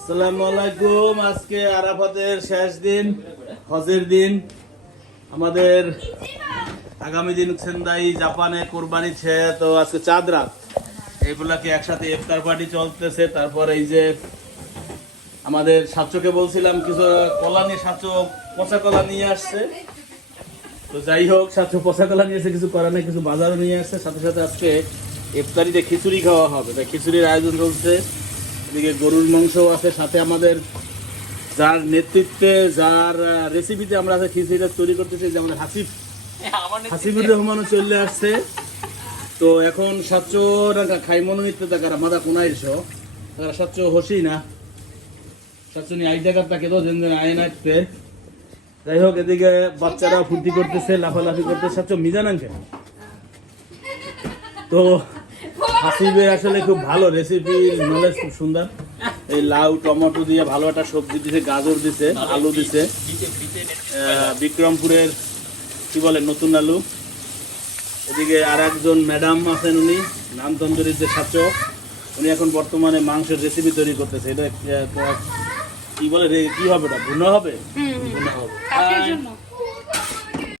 আসসালামু আলাইকুম। আজকে আরাফাতের শেষ দিন, হজের দিন। আমাদের আগামী দিন সেন্দাই জাপানে কোরবানি ছে, তো আজকে চাঁদ রাত এইগুলাকে একসাথে ইফতার পার্টি চলতেছে। তারপর এই যে আমাদের সাতশোকে বলছিলাম কিছু কলা নিয়ে, সাতশো পচা কলা নিয়ে আসছে। তো যাই হোক, সাতশো পচা কলা নিয়ে এসে কিছু করার নেই, কিছু বাজারও নিয়ে আসছে। সাথে সাথে আজকে ইফতারিতে খিচুড়ি খাওয়া হবে, তাই খিচুড়ির আয়োজন চলছে। এদিকে গরুর মাংস আছে, সাথে আমাদের যার নেতৃত্বে, যার রেসিপিতে আমরা খিচুড়িটা তৈরি করতেছি, যে আমাদের হাসিবুর রহমানও চলে আসছে। তো এখন সাতশো টাকা খাই মনে নিতে টাকা মাদা কোনাইশো তারা সাতশো হসি না, সাতশো নিয়ে আই টাকার তাকে তো যেন আয় নাচতে। যাই হোক, এদিকে বাচ্চারা ফুর্তি করতেছে, লাফালাফি করতেছে। সাতশো মিজান আনছে। তো হাসিবে আসলে খুব ভালো রেসিপি, নলেজ খুব সুন্দর। এই লাউ টমেটো দিয়ে ভালো একটা সবজি দিছে, গাজর দিছে, আলু দিছে, বিক্রমপুরের কি বলে নতুন আলু। এদিকে আর একজন ম্যাডাম আছেন, উনি নাম তন্দুরির যে ছাত্র, উনি এখন বর্তমানে মাংসের রেসিপি তৈরি করতেছে। এটা কি বলে কি হবে, এটা ভুনা হবে, ভুনা হবে।